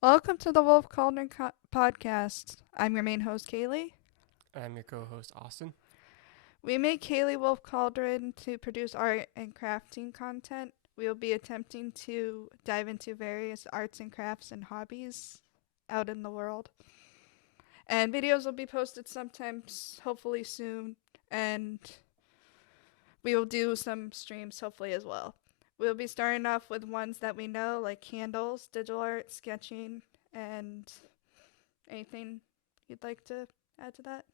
Welcome to the Cauldron podcast. I'm your main host, Kaeley. I'm your co-host Austin. We make Kaylee Wolf Cauldron to produce art and crafting content. We will be attempting to dive into various arts and crafts and hobbies out in the world. And videos will be posted sometimes, hopefully soon. And we will do some streams, hopefully, as well. We'll be starting off with ones that we know, like candles, digital art, sketching, and anything you'd like to add to that?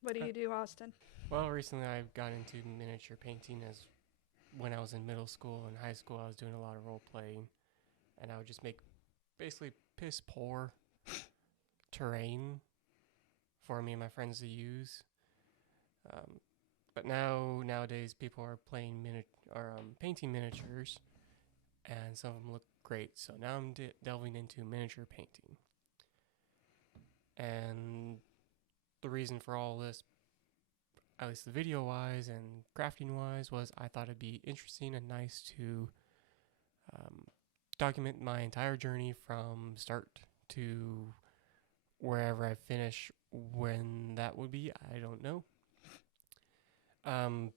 What do Uh, you do, Austin? well, recently I got into miniature painting as when I was in middle school and high school. I was doing a lot of role playing, and I would just make basically piss poor terrain for me and my friends to use. Um, but nowadays people are playing painting miniatures, and some of them look great. So now I'm delving into miniature painting, and the reason for all this, at least the video wise and crafting wise, was I thought it'd be interesting and nice to um, document my entire journey from start to wherever I finish. When that would be, I don't know. Um,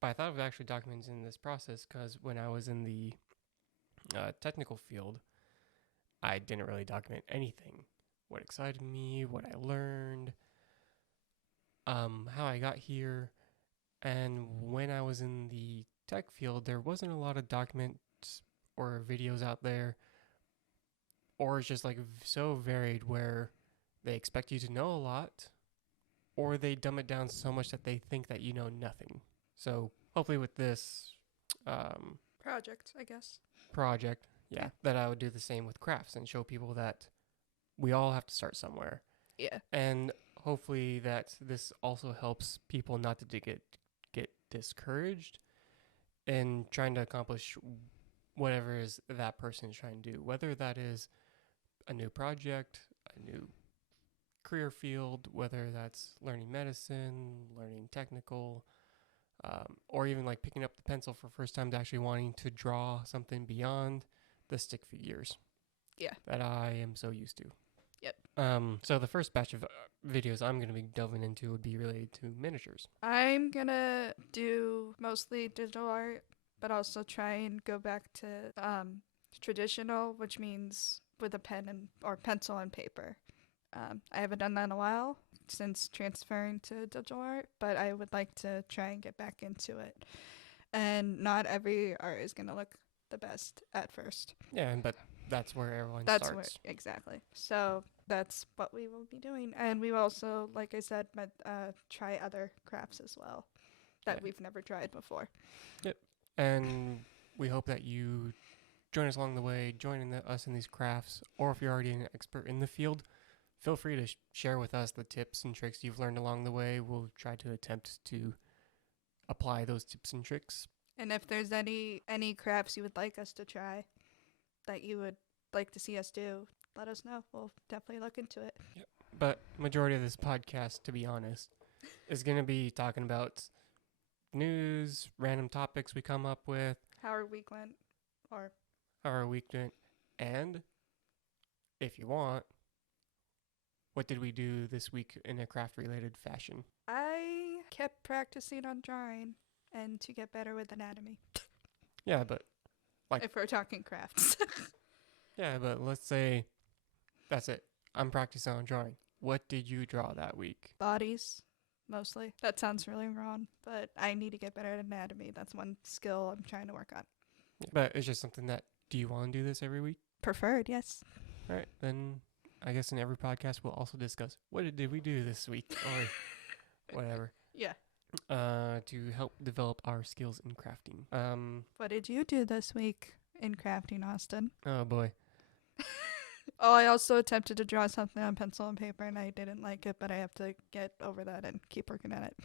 but I thought of actually documenting this process because when I was in the technical field, I didn't really document anything. What excited me, what I learned, how I got here. And when I was in the tech field, there wasn't a lot of documents or videos out there, or it's just like so varied where they expect you to know a lot, or they dumb it down so much that they think that you know nothing. So hopefully with this um, Project, I guess. project, Yeah. that I would do the same with crafts and show people that we all have to start somewhere. Yeah. And hopefully that this also helps people not to get discouraged in trying to accomplish whatever is that person is trying to do, whether that is a new project, a new career field, whether that's learning medicine, learning technical, or even like picking up the pencil for first time to actually wanting to draw something beyond the stick figures. Yeah. That I am so used to. Yep. So the first batch of videos I'm going to be delving into would be related to miniatures. I'm gonna do mostly digital art, but also try and go back to traditional, which means with a pen and or pencil and paper. I haven't done that in a while since transferring to digital art, but I would like to try and get back into it. And not every art is gonna look the best at first. Yeah, but that's where everyone That's where starts. exactly. So that's what we will be doing, and we will also, like I said, try other crafts as well Yeah. that we've never tried before. Yep. And we hope that you join us along the way, join us in these crafts, or if you're already an expert in the field, feel free to share with us the tips and tricks you've learned along the way. We'll try to attempt to apply those tips and tricks. And if there's any crafts you would like us to try that you would like to see us do, let us know. We'll definitely look into it. Yep. But majority of this podcast, to be honest, is going to be talking about news, random topics we come up with, How our week went, or how our week went, and if you want, what did we do this week in a craft related fashion? I kept practicing on drawing and to get better with anatomy. Yeah, but like If we're talking crafts. but let's say that's it. I'm practicing on drawing. What did you draw that week? Bodies, mostly. That sounds really wrong, but I need to get better at anatomy. That's one skill I'm trying to work on. But it's just something that, do you want to do this every week? Preferred, yes. All right, then I guess in every podcast we'll also discuss what did we do this week or whatever. Yeah. To help develop our skills in crafting. What did you do this week in crafting, Austin? Oh boy. Oh, I also attempted to draw something on pencil and paper and I didn't like it, but I have to get over that and keep working at it.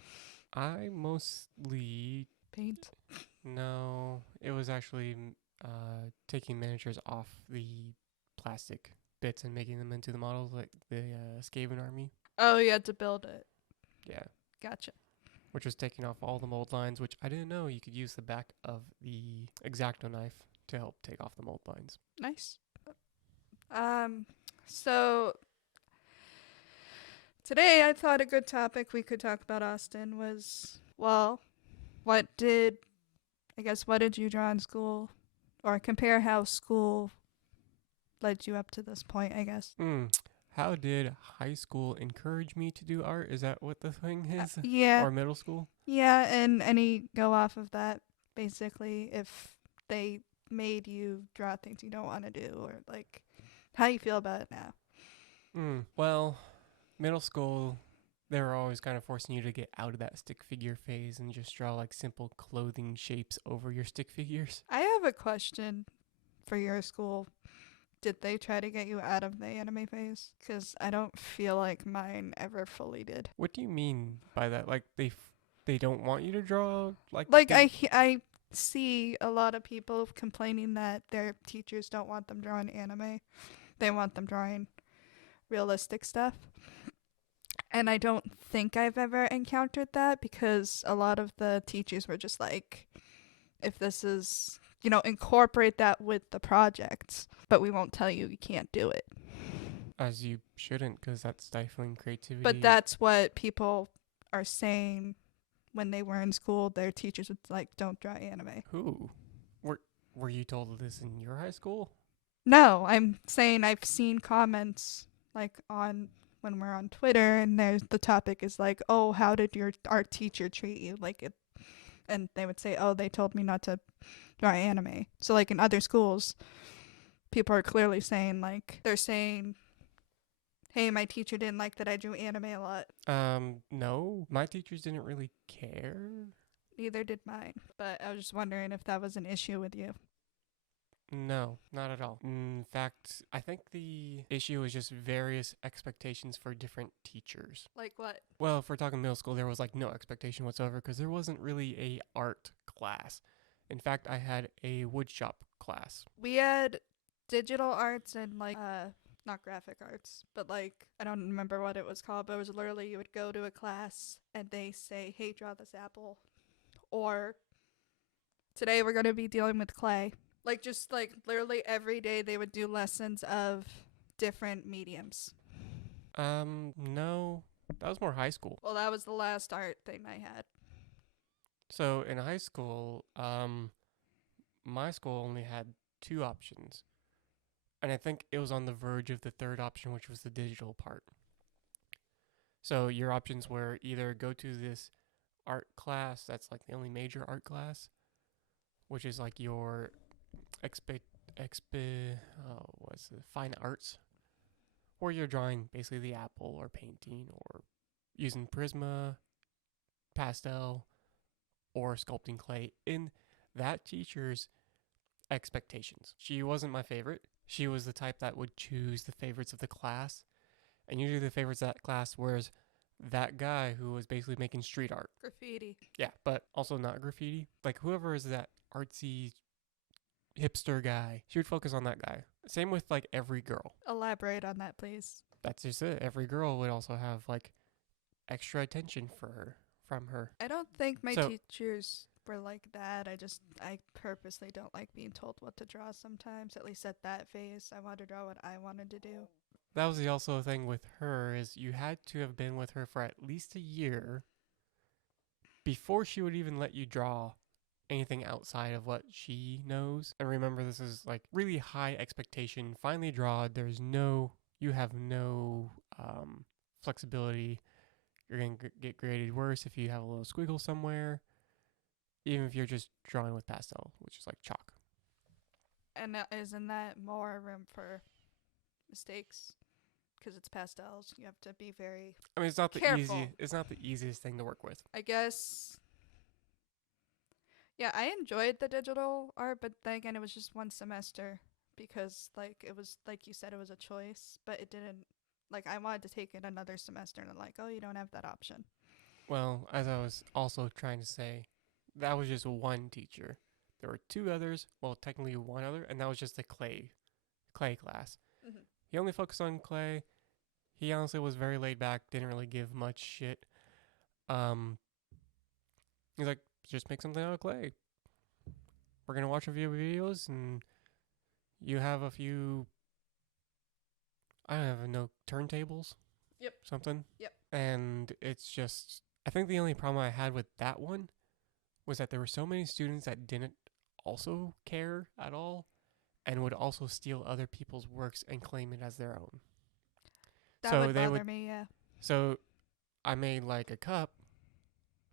I mostly Paint. no. It was actually taking miniatures off the plastic bits and making them into the models, like the Skaven army. Oh, you had to build it. Yeah, Gotcha. which was taking off all the mold lines, which I didn't know you could use the back of the X-Acto knife to help take off the mold lines. Nice. So today I thought a good topic we could talk about Austin was, well, what did, what did you draw in school? Or compare how school led you up to this point, I guess. Hmm. How did high school encourage me to do art? Is that what the thing is? Yeah. Or middle school? Yeah, and any go off of that, basically, if they made you draw things you don't want to do, or like how you feel about it now. Well, middle school, they were always kind of forcing you to get out of that stick figure phase and just draw like simple clothing shapes over your stick figures. I have a question for your school. Did they try to get you out of the anime phase? Because I don't feel like mine ever fully did. What do you mean by that? Like they don't want you to draw Like I see a lot of people complaining that their teachers don't want them drawing anime. They want them drawing realistic stuff. And I don't think I've ever encountered that because a lot of the teachers were just like, if this is, incorporate that with the project, but we won't tell you can't do it. As you shouldn't, because that's stifling creativity. But that's what people are saying when they were in school. Their teachers would like, don't draw anime. Who? Were you told this in your high school? No, I'm saying I've seen comments like on when we're on Twitter and there's the topic is like, oh, how did your art teacher treat you? Like it, and they would say, oh, they told me not to draw anime. So like in other schools, people are clearly saying like they're saying, hey, my teacher didn't like that I drew anime a lot. No, my teachers didn't really care. Neither did mine. But I was just wondering if that was an issue with you. No, not at all. In fact, I think the issue was just various expectations for different teachers. Like what? Well, if we're talking middle school, there was like no expectation whatsoever because there wasn't really a art class. In fact, I had a woodshop class. We had digital arts and like not graphic arts, but like I don't remember what it was called, but it was literally you would go to a class and they say, "Hey, draw this apple," or today we're going to be dealing with clay. Like just like literally every day they would do lessons of different mediums. No, that was more high school. Well, that was the last art thing I had. So in high school, my school only had two options. And I think it was on the verge of the third option, which was the digital part. So your options were either go to this art class, that's like the only major art class, which is like your fine arts, or you're drawing basically the apple or painting or using Prisma, pastel, or sculpting clay in that teacher's expectations. She wasn't my favorite. She was the type that would choose the favorites of the class, and usually the favorites of that class was that guy who was basically making street art. Graffiti. Yeah, but also not graffiti. Like whoever is that artsy hipster guy, she would focus on that guy. Same with like every girl. Elaborate on that, please. That's just it. Every girl would also have like extra attention from her. I don't think my teachers were like that. I purposely don't like being told what to draw sometimes, at least at that phase. I wanted to draw what I wanted to do. That was also a thing with her is you had to have been with her for at least a year before she would even let you draw anything outside of what she knows. And remember, this is like really high expectation, finely drawn. You have no flexibility. You're going to get graded worse if you have a little squiggle somewhere, even if you're just drawing with pastel, which is like chalk. And isn't that more room for mistakes? Because it's pastels, you have to be very. I mean, it's not careful. It's not the easiest thing to work with. I guess. Yeah, I enjoyed the digital art, but then again, it was just one semester because, like, it was like you said, it was a choice, but it didn't. Like, I wanted to take it another semester, and they're like, "Oh, you don't have that option." Well, as I was also trying to say, that was just one teacher. There were two others. Well, technically one other, and that was just the clay class. Mm-hmm. He only focused on clay. He honestly was very laid back. Didn't really give much shit. He's like, just make something out of clay. We're gonna watch a few videos, and you have a few I don't have no turntables. Yep. Something. Yep. And it's just, I think the only problem I had with that one was that there were so many students that didn't also care at all and would also steal other people's works and claim it as their own. That So would they bother would, me, yeah. so I made like a cup.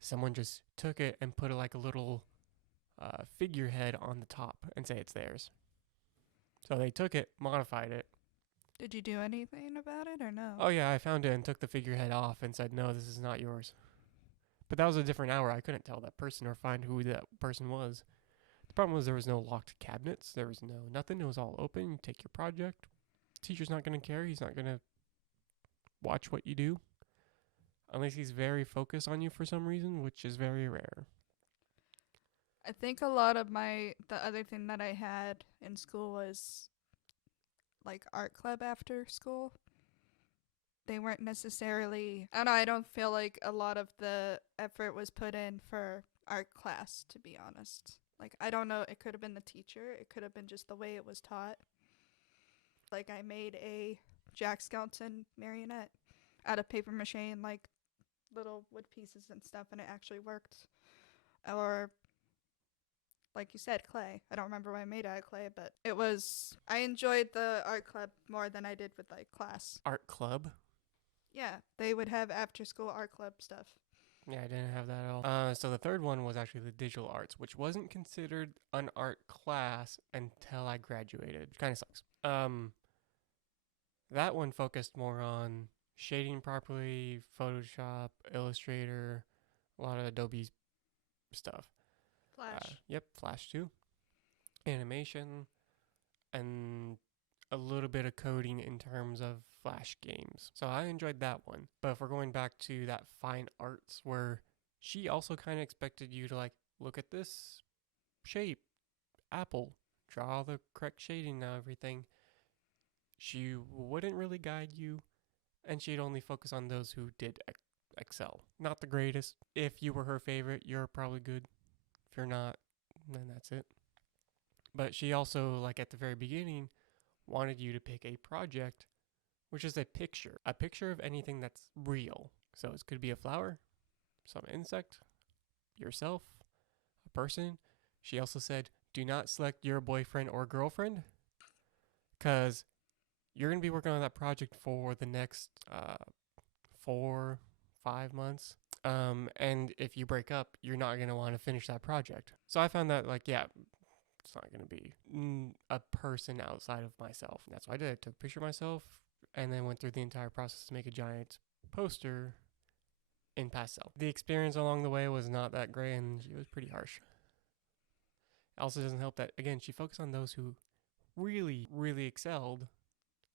Someone just took it and put like a little figurehead on the top and say it's theirs. So they took it, modified it. Did you do anything about it or no? Oh yeah, I found it and took the figurehead off and said, no, this is not yours. But that was a different hour. I couldn't tell that person or find who that person was. The problem was there was no locked cabinets. There was no nothing. It was all open. You take your project. Teacher's not going to care. He's not going to watch what you do. Unless he's very focused on you for some reason, which is very rare. I think a lot of the other thing that I had in school was like art club after school. They weren't necessarily, I don't know, I don't feel like a lot of the effort was put in for art class, to be honest. Like, I don't know, it could have been the teacher, it could have been just the way it was taught. Like, I made a Jack Skellington marionette out of paper mache and like little wood pieces and stuff, and it actually worked. Or like you said, clay. I don't remember what I made out of clay, but it was, I enjoyed the art club more than I did with like class. Art club? Yeah, they would have after school art club stuff. Yeah, I didn't have that at all. So the third one was actually the digital arts, which wasn't considered an art class until I graduated. Kind of sucks. That one focused more on shading properly, Photoshop, Illustrator, a lot of Adobe stuff. Flash. Yep, Flash too. Animation, and a little bit of coding in terms of Flash games. So I enjoyed that one. But if we're going back to that fine arts where she also kind of expected you to like, look at this shape, apple, draw the correct shading and everything. She wouldn't really guide you, and she'd only focus on those who did excel. Not the greatest. If you were her favorite, you're probably good. If you're not, then that's it. But she also, like at the very beginning, wanted you to pick a project, which is a picture of anything that's real. So it could be a flower, some insect, yourself, a person. She also said, do not select your boyfriend or girlfriend, because you're going to be working on that project for the next 4-5 months. And if you break up, you're not going to want to finish that project. So I found that, like, yeah, it's not going to be a person outside of myself. And that's what I did. I took a picture of myself and then went through the entire process to make a giant poster in pastel. The experience along the way was not that great, and it was pretty harsh. It also doesn't help that, again, she focused on those who really, really excelled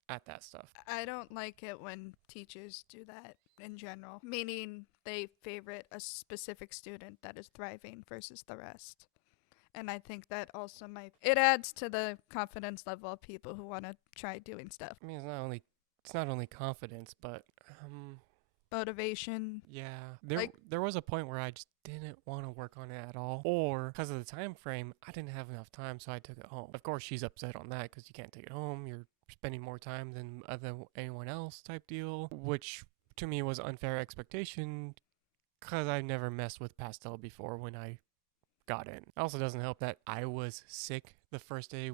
at that stuff. I don't like it when teachers do that in general, meaning they favorite a specific student that is thriving versus the rest. And I think that also it adds to the confidence level of people who want to try doing stuff. I mean, it's not only confidence, but motivation. Yeah. Like, there was a point where I just didn't want to work on it at all. Or because of the time frame, I didn't have enough time, so I took it home. Of course, she's upset on that because you can't take it home. You're spending more time than anyone else type deal, which to me was unfair expectation because I never messed with pastel before when I got in. It also doesn't help that I was sick the first day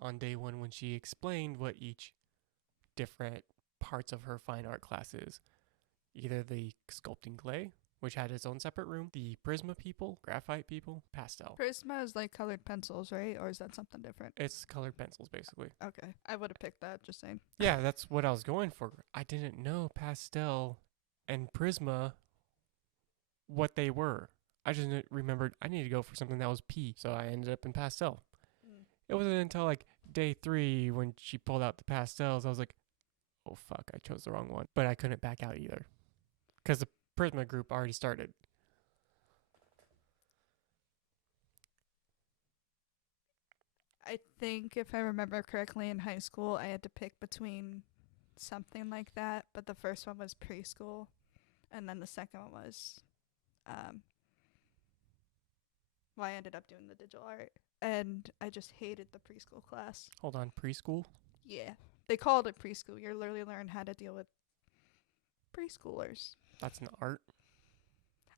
on day one when she explained what each different parts of her fine art class is. Either the sculpting clay, which had its own separate room, the Prisma people, graphite people, pastel. Prisma is like colored pencils, right? Or is that something different? It's colored pencils, basically. Okay. I would have picked that, just saying. Yeah, that's what I was going for. I didn't know pastel and Prisma what they were. I just remembered I needed to go for something that was P, so I ended up in pastel. It wasn't until like day 3 when she pulled out the pastels, I was like, oh fuck, I chose the wrong one. But I couldn't back out either, because the Prisma group already started. I think if I remember correctly, in high school, I had to pick between something like that, but the first one was preschool, and then the second one was, well, I ended up doing the digital art, and I just hated the preschool class. Hold on, preschool? Yeah. They called it preschool. You're literally learning how to deal with preschoolers. That's an art.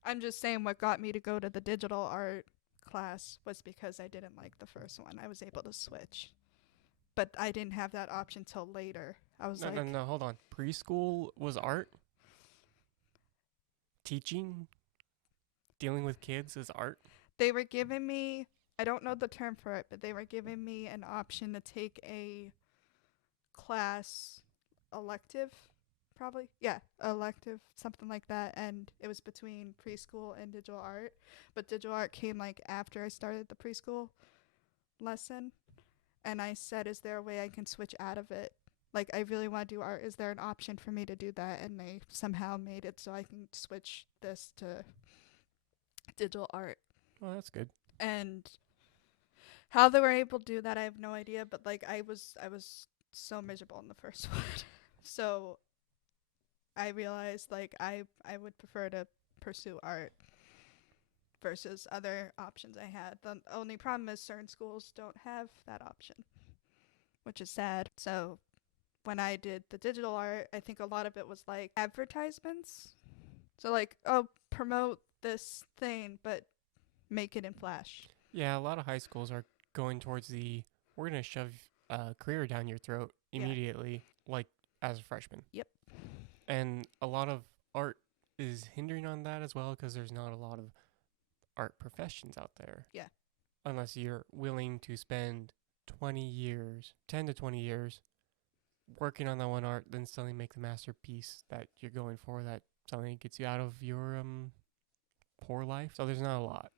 I'm just saying what got me to go to the digital art class was because I didn't like the first one. I was able to switch. But I didn't have that option till later. I was No, hold on. Preschool was art? Teaching? Dealing with kids is art? they were giving me, I don't know the term for it, but they were giving me an option to take a class elective, probably. Yeah, elective, something like that. And it was between preschool and digital art. But digital art came like after I started the preschool lesson. And I said, is there a way I can switch out of it? Like, I really want to do art. Is there an option for me to do that? And they somehow made it so I can switch this to digital art. Well, that's good. And how they were able to do that, I have no idea. But like, I was so miserable in the first one, so I realized like I would prefer to pursue art versus other options I had. The only problem is certain schools don't have that option, which is sad. So when I did the digital art, I think a lot of it was like advertisements. So like, oh, promote this thing, but make it in Flash. Yeah, a lot of high schools are going towards we're going to shove a career down your throat immediately, like as a freshman. Yep. And a lot of art is hindering on that as well because there's not a lot of art professions out there. Yeah. Unless you're willing to spend 10 to 20 years working on that one art, then suddenly make the masterpiece that you're going for that suddenly gets you out of your poor life. So there's not a lot.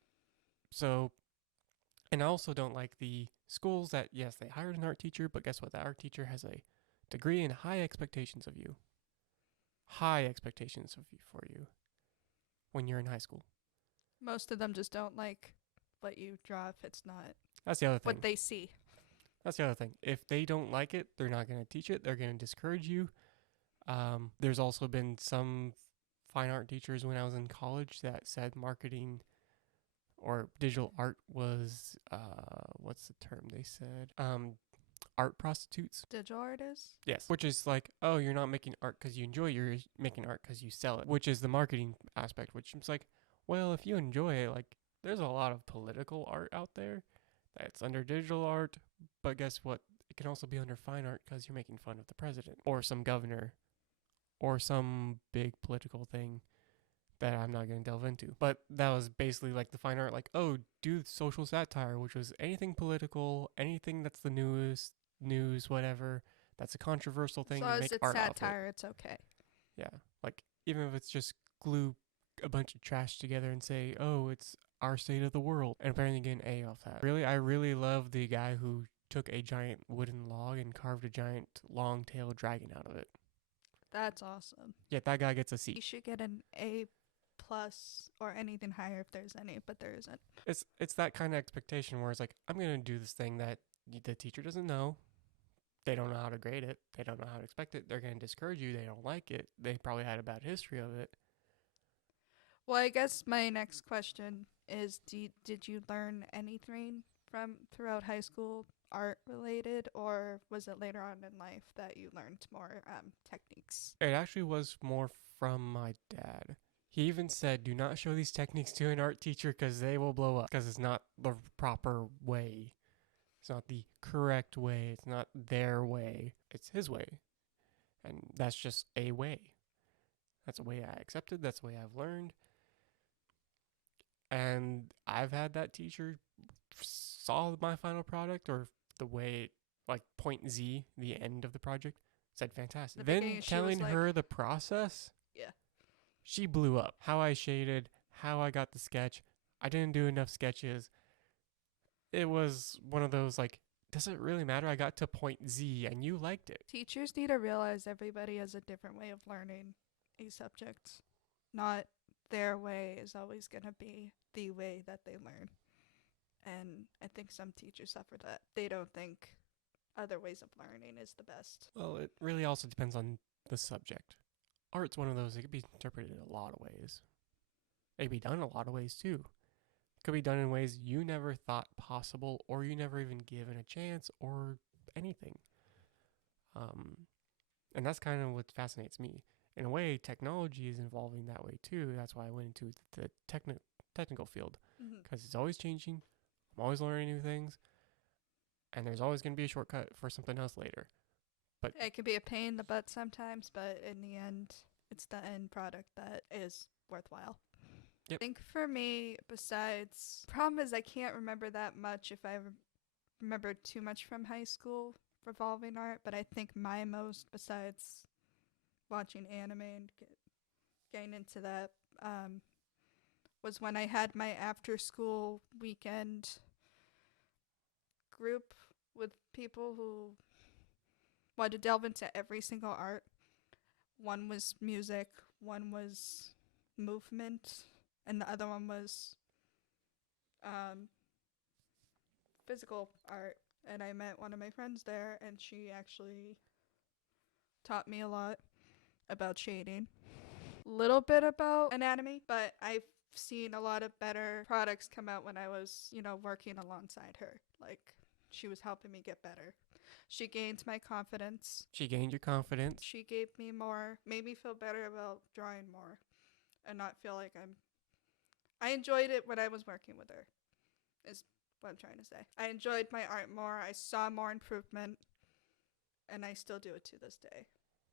So, and I also don't like the schools that, yes, they hired an art teacher, but guess what? That art teacher has a degree and high expectations of you. High expectations of you for you when you're in high school. Most of them just don't like let you draw if it's not That's the other thing. what they see. That's the other thing. If they don't like it, they're not going to teach it. They're going to discourage you. There's also been some fine art teachers when I was in college that said marketing or digital art was, what's the term they said? Art prostitutes. Digital art is? Yes. Which is like, oh, you're not making art because you enjoy it. You're making art because you sell it, which is the marketing aspect, which is like, well, if you enjoy it, like, there's a lot of political art out there that's under digital art, but guess what? It can also be under fine art because you're making fun of the president or some governor or some big political thing that I'm not going to delve into. But that was basically like the fine art, like, oh, do social satire, which was anything political, anything that's the news, whatever, that's a controversial thing. So as make it's art satire, it's okay. Yeah, like even if it's just glue a bunch of trash together and say, oh, it's our state of the world, and apparently get an A off that. Really, I really love the guy who took a giant wooden log and carved a giant long-tailed dragon out of it. That's awesome. Yeah, that guy gets a You C. should get an A plus or anything higher if there's any, but there isn't. It's that kind of expectation where it's like, I'm gonna do this thing that the teacher doesn't know. They don't know how to grade it. They don't know how to expect it. They're gonna discourage you. They don't like it. They probably had a bad history of it. Well, I guess my next question is, did you learn anything from throughout high school art related, or was it later on in life that you learned more techniques? It actually was more from my dad. He even said, do not show these techniques to an art teacher because they will blow up because it's not the proper way. It's not the correct way. It's not their way. It's his way. And that's just a way. That's a way I accepted. That's the way I've learned. And I've had that teacher saw my final product or the way, like point Z, the end of the project, said fantastic. The Then beginning, she telling was like- her the process, Yeah. she blew up. How I shaded, how I got the sketch. I didn't do enough sketches. It was one of those like, does it really matter? I got to point Z and you liked it. Teachers need to realize everybody has a different way of learning a subject. Not their way is always going to be the way that they learn. And I think some teachers suffer that. They don't think other ways of learning is the best. Well, it really also depends on the subject. Art's one of those, it could be interpreted in a lot of ways. It could be done in a lot of ways too. It could be done in ways you never thought possible or you never even given a chance or anything. And that's kind of what fascinates me. In a way, technology is evolving that way too. That's why I went into the technical field, because it's always changing. I'm always learning new things, and there's always going to be a shortcut for something else later. But it can be a pain in the butt sometimes, but in the end, it's the end product that is worthwhile. Yep. I think for me, besides, problem is I can't remember that much if I remember too much from high school revolving art, but I think my most, besides watching anime and getting into that, was when I had my after school weekend group with people who wanted to delve into every single art. One was music, one was movement, and the other one was physical art. And I met one of my friends there, and she actually taught me a lot about shading, little bit about anatomy, but I've seen a lot of better products come out when I was, working alongside her. Like, she was helping me get better. She gained my confidence. she gained your confidence. She gave me more, made me feel better about drawing more and not feel like I enjoyed it when I was working with her, is what I'm trying to say. I enjoyed my art more. I saw more improvement, and I still do it to this day.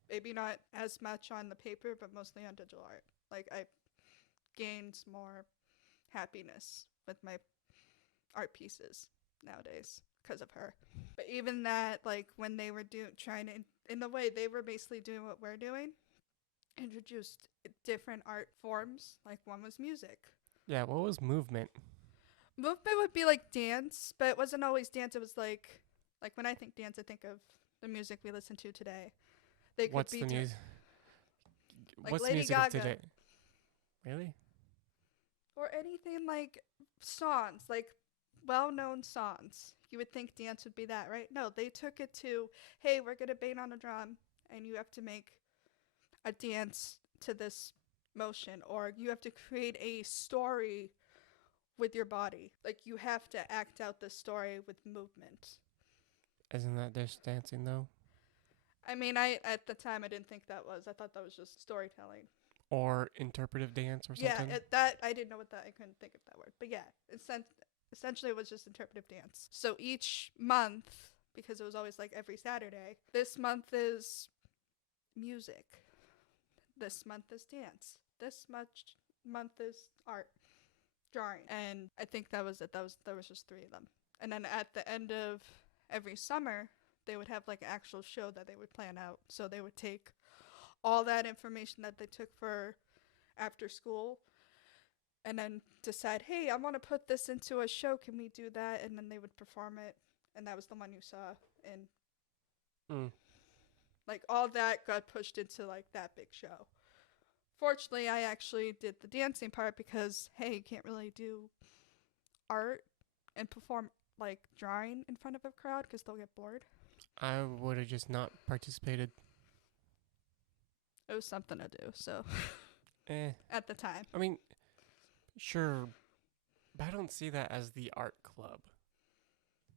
Maybe not as much on the paper, but mostly on digital art. Like, I gained more happiness with my art pieces nowadays because of her. But even that, like, when they were trying to, in a way, they were basically doing what we're doing, introduced different art forms. Like, one was music. Yeah, what was movement? Movement would be like dance, but it wasn't always dance. It was like when I think dance, I think of the music we listen to today. They could What's be the music? like What's Lady the music Gaga. of today? Really? Or anything like songs, like well-known songs. You would think dance would be that, right? No, they took it to, hey, we're going to bang on a drum, and you have to make a dance to this motion, or you have to create a story with your body. Like, you have to act out the story with movement. Isn't that just dancing though? I mean, at the time I didn't think that was. I thought that was just storytelling. Or interpretive dance or something? Yeah, that I didn't know what that. I couldn't think of that word. But yeah, essentially it was just interpretive dance. So each month, because it was always like every Saturday, this month is music. This month is dance. This month is art, drawing. And I think that was it. There was just 3 of them. And then at the end of every summer, they would have like an actual show that they would plan out. So they would take all that information that they took for after school and then decide, hey, I want to put this into a show. Can we do that? And then they would perform it. And that was the one you saw. And like all that got pushed into like that big show. Fortunately, I actually did the dancing part because, hey, you can't really do art and perform like drawing in front of a crowd because they'll get bored. I would have just not participated. It was something to do, so at the time. I mean, sure, but I don't see that as the art club.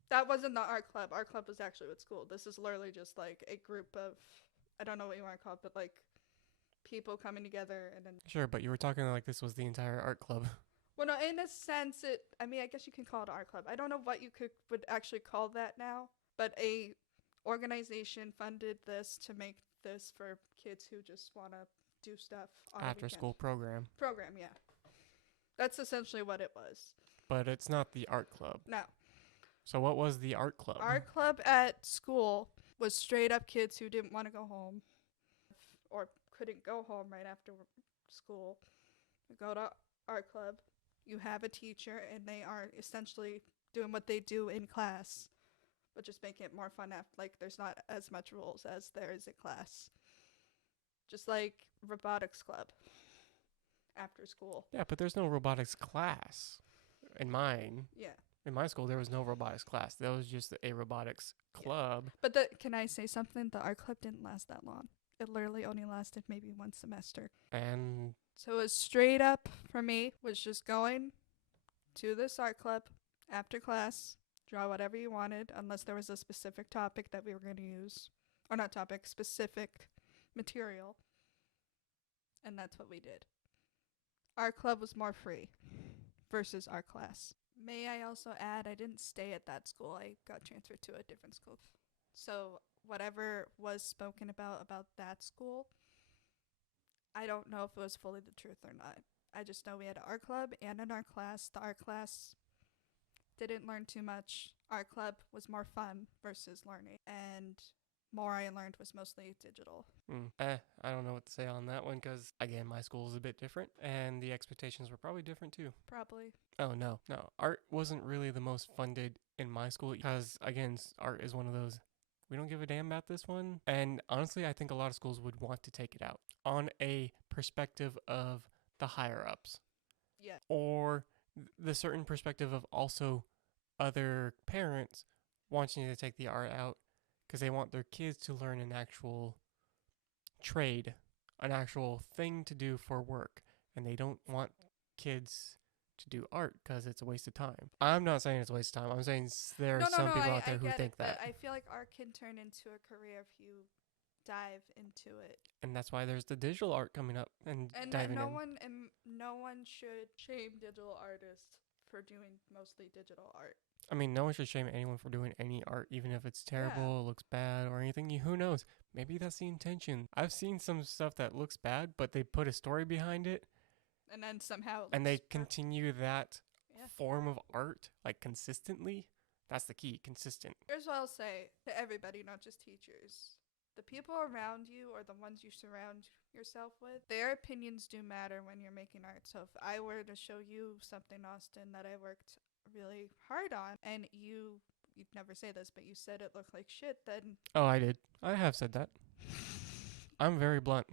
That wasn't the art club. Art club was actually with school. This is literally just like a group of, I don't know what you want to call it, but like people coming together and then. Sure, but you were talking like this was the entire art club. Well, no, in a sense, I mean, I guess you can call it art club. I don't know what you would actually call that now, but a organization funded this to make this for kids who just want to do stuff on After school program. Program, yeah. That's essentially what it was. But it's not the art club. No. So what was the art club? Art club at school was straight up kids who didn't want to go home or couldn't go home right after school. You go to art club, you have a teacher, and they are essentially doing what they do in class, but just making it more fun. Like, there's not as much rules as there is in class. Just like robotics club after school. Yeah, but there's no robotics class in mine. Yeah. In my school, there was no robotics class. That was just a robotics club. Yeah. But can I say something? The art club didn't last that long. It literally only lasted maybe 1 semester. And so it was straight up for me, was just going to this art club after class, draw whatever you wanted, unless there was a specific topic that we were going to use. or not topic, specific material. And that's what we did. Our club was more free versus our class. May I also add, I didn't stay at that school. I got transferred to a different school. So whatever was spoken about that school, I don't know if it was fully the truth or not. I just know we had art club, and in our class, the art class didn't learn too much. Art club was more fun versus learning, and more I learned was mostly digital. I don't know what to say on that one because, again, my school is a bit different and the expectations were probably different too. Probably. Oh, no. Art wasn't really the most funded in my school because, again, art is one of those, we don't give a damn about this one. And honestly, I think a lot of schools would want to take it out on a perspective of the higher ups. Yeah. Or the certain perspective of also other parents wanting to take the art out because they want their kids to learn an actual trade, an actual thing to do for work, and they don't want kids to do art because it's a waste of time. I'm not saying it's a waste of time. I'm saying there are some people out there who think that. But I feel like art can turn into a career if you dive into it. And that's why there's the digital art coming up and diving in. No one should shame digital artists for doing mostly digital art. I mean, no one should shame anyone for doing any art, even if it's terrible, looks bad, or anything. Who knows? Maybe that's the intention. I've seen some stuff that looks bad, but they put a story behind it. And then somehow and they continue that form of art, like, consistently. That's the key, consistent. Here's what I'll say to everybody, not just teachers. The people around you or the ones you surround yourself with, their opinions do matter when you're making art. So if I were to show you something, Austin, that I worked really hard on, and you'd never say this, but you said it looked like shit, then... Oh, I did. I have said that. I'm very blunt.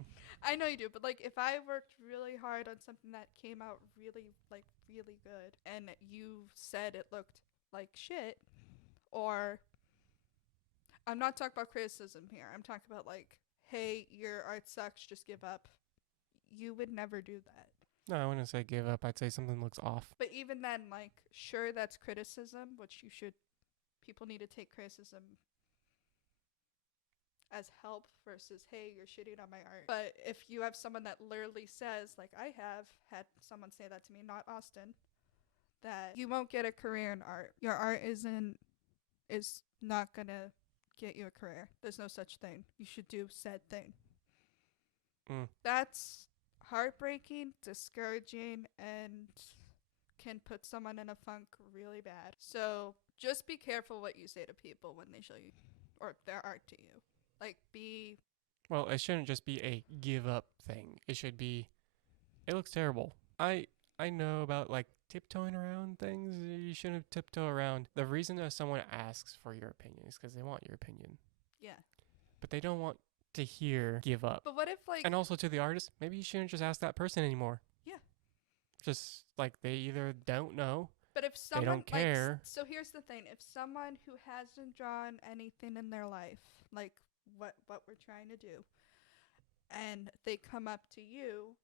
I know you do, but like if I worked really hard on something that came out really good, and you said it looked like shit, or... I'm not talking about criticism here. I'm talking about like, hey, your art sucks, just give up. You would never do that. No, I wouldn't say give up. I'd say something looks off. But even then, like, sure, that's criticism, which you should... People need to take criticism as help versus, hey, you're shitting on my art. But if you have someone that literally says, like I have had someone say that to me, not Austin, that you won't get a career in art. Your art is not gonna get you a career. There's no such thing. You should do said thing. That's heartbreaking, discouraging, and can put someone in a funk really bad. So just be careful what you say to people when they show you or their art to you. Like, well, it shouldn't just be a give up thing. It should be, it looks terrible. I know about, like, tiptoeing around things. You shouldn't tiptoe around. The reason that someone asks for your opinion is because they want your opinion. Yeah. But they don't want to hear give up. But what if, like... And also to the artist, maybe you shouldn't just ask that person anymore. Yeah. Just, like, they either don't know, but if someone, they don't care. Like, so here's the thing. If someone who hasn't drawn anything in their life, like what we're trying to do, and they come up to you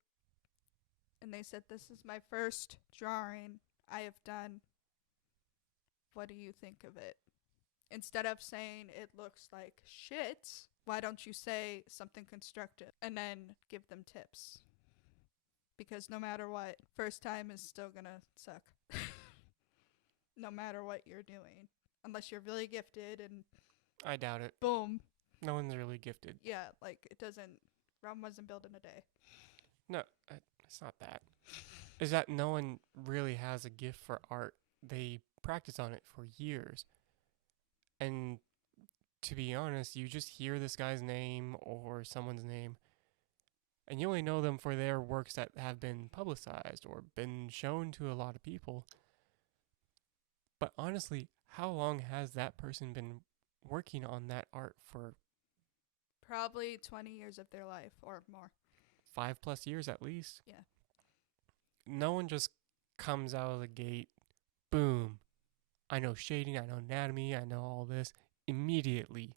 and they said, this is my first drawing I have done, what do you think of it? Instead of saying it looks like shit, why don't you say something constructive and then give them tips? Because no matter what, first time is still gonna suck. No matter what you're doing. Unless you're really gifted and... I doubt it. Boom. No one's really gifted. Yeah, like, it doesn't... Rome wasn't built in a day. No, it's not that. Is that no one really has a gift for art. They practice on it for years. And to be honest, you just hear this guy's name or someone's name, and you only know them for their works that have been publicized or been shown to a lot of people. But honestly, how long has that person been working on that art for? Probably 20 years of their life or more. 5+ years at least. Yeah. No one just comes out of the gate, boom, I know shading, I know anatomy, I know all this, immediately.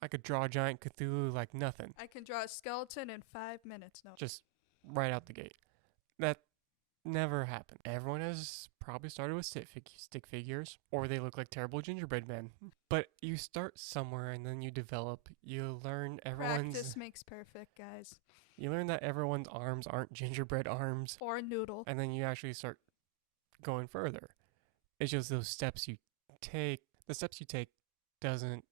I could draw a giant Cthulhu like nothing. I can draw a skeleton in 5 minutes. No. Just right out the gate. Never happened. Everyone has probably started with stick figures, or they look like terrible gingerbread men. But you start somewhere and then you develop. You learn Practice makes perfect, guys. You learn that everyone's arms aren't gingerbread arms, Or noodle. and then you actually start going further. It's just those steps you take. The steps you take doesn't.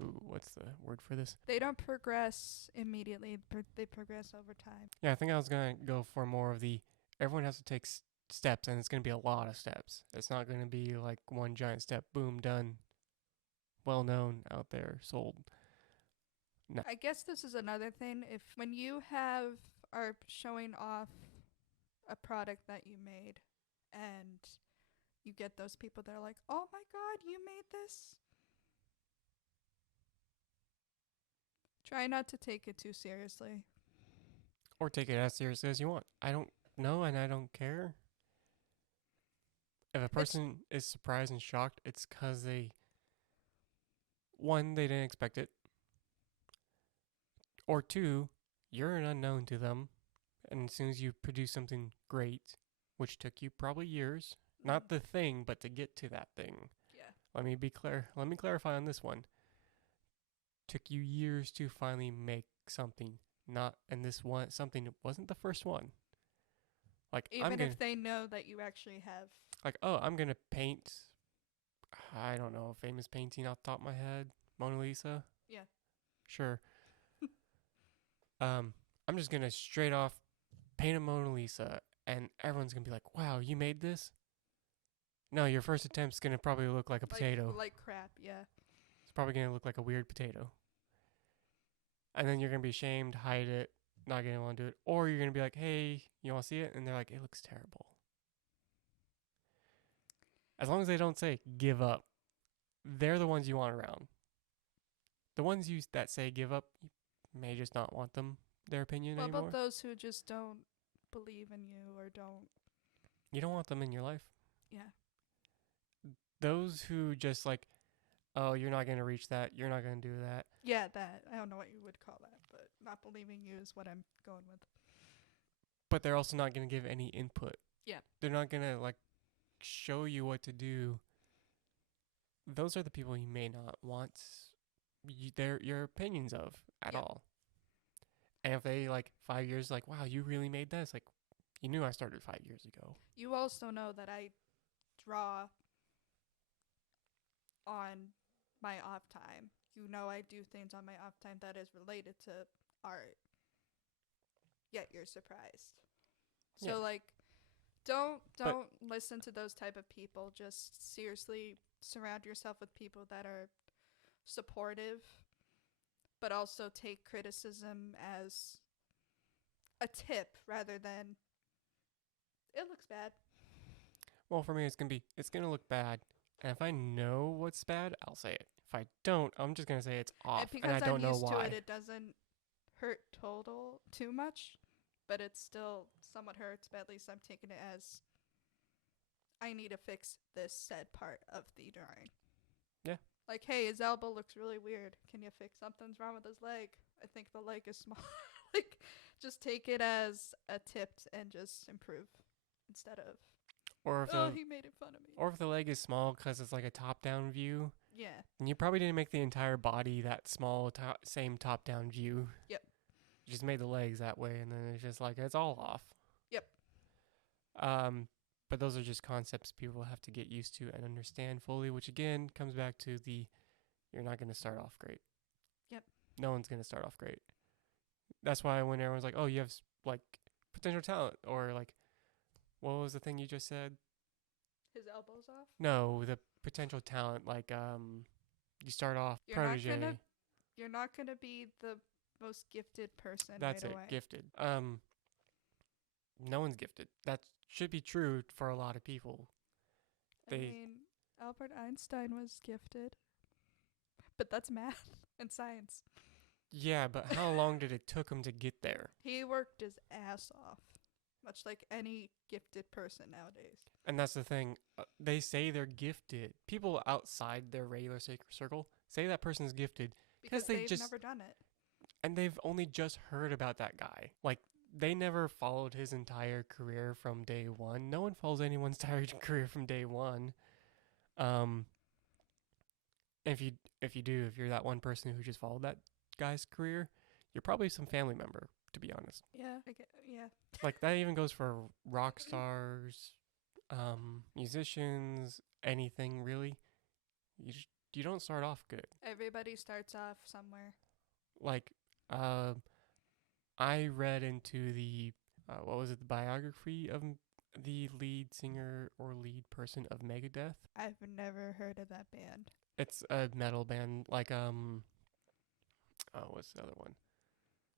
Ooh, what's the word for this? They don't progress immediately. They progress over time. Yeah, I think I was gonna go for more of the. Everyone has to take steps, and it's gonna be a lot of steps. It's not gonna be like one giant step, boom, done. Well known out there, sold. No. I guess this is another thing. If when you are showing off a product that you made, and you get those people that are like, "Oh my God, you made this." Try not to take it too seriously. Or take it as seriously as you want. I don't know, and I don't care. If a person is surprised and shocked, it's because one, they didn't expect it. Or two, you're an unknown to them. And as soon as you produce something great, which took you probably years, not the thing, but to get to that thing. Yeah. Let me clarify on this one. Took you years to finally make something. Something wasn't the first one. Like, even if they know that you actually have. Like, oh, I'm going to paint, I don't know, a famous painting off the top of my head. Mona Lisa? Yeah. Sure. I'm just going to straight off paint a Mona Lisa, and everyone's going to be like, wow, you made this? No, your first attempt's going to probably look like a potato. Like crap, yeah. It's probably going to look like a weird potato. And then you're going to be ashamed, hide it, not going to want to do it. Or you're going to be like, hey, you want to see it? And they're like, it looks terrible. As long as they don't say, give up, they're the ones you want around. The ones that say give up, you may just not want their opinion anymore. What about those who just don't believe in you or don't? You don't want them in your life. Yeah. Those who just like, oh, you're not going to reach that. You're not going to do that. Yeah, that. I don't know what you would call that, but not believing you is what I'm going with. But they're also not going to give any input. Yeah. They're not going to like show you what to do. Those are the people you may not want your opinions of at all. And if they like 5 years, like, wow, you really made this, like, you knew I started 5 years ago. You also know that I draw on my off time. You know I do things on my off time that is related to art. Yet you're surprised. So like, don't listen to those type of people. Just seriously surround yourself with people that are supportive, but also take criticism as a tip rather than it looks bad. Well, for me, it's gonna look bad, and if I know what's bad, I'll say it. If I don't, I'm just gonna say it's off, and I don't know why. Because I'm used to it doesn't hurt too much, but it still somewhat hurts. But at least I'm taking it as I need to fix this said part of the drawing. Yeah. Like, hey, his elbow looks really weird. Can you fix something's wrong with his leg? I think the leg is small. Like, just take it as a tip and just improve instead of, he made it fun of me. Or if the leg is small because it's like a top-down view. Yeah. And you probably didn't make the entire body that small, same top-down view. Yep. You just made the legs that way, and then it's just like, it's all off. Yep. But those are just concepts people have to get used to and understand fully, which again comes back to you're not going to start off great. Yep. No one's going to start off great. That's why when everyone's like, oh, you have like potential talent, or like, what was the thing you just said? His elbows off? No, the potential talent, like you start off protege. You're not going to be the most gifted person That's right it, away. Gifted. No one's gifted. That should be true for a lot of people. I mean, Albert Einstein was gifted, but that's math and science. Yeah, but how long did it took him to get there? He worked his ass off, much like any gifted person nowadays. And that's the thing. They say they're gifted. People outside their regular circle say that person's gifted because they've never done it. And they've only just heard about that guy. Like, they never followed his entire career from day one. No one follows anyone's entire career from day one. Um, if you do, if you're that one person who just followed that guy's career, you're probably some family member, to be honest. Yeah, I get, yeah. Like that even goes for rock stars, musicians, anything really. You don't start off good. Everybody starts off somewhere. Like, I read into the what was it, the biography of the lead singer or lead person of Megadeth. I've never heard of that band. It's a metal band, like oh, what's the other one?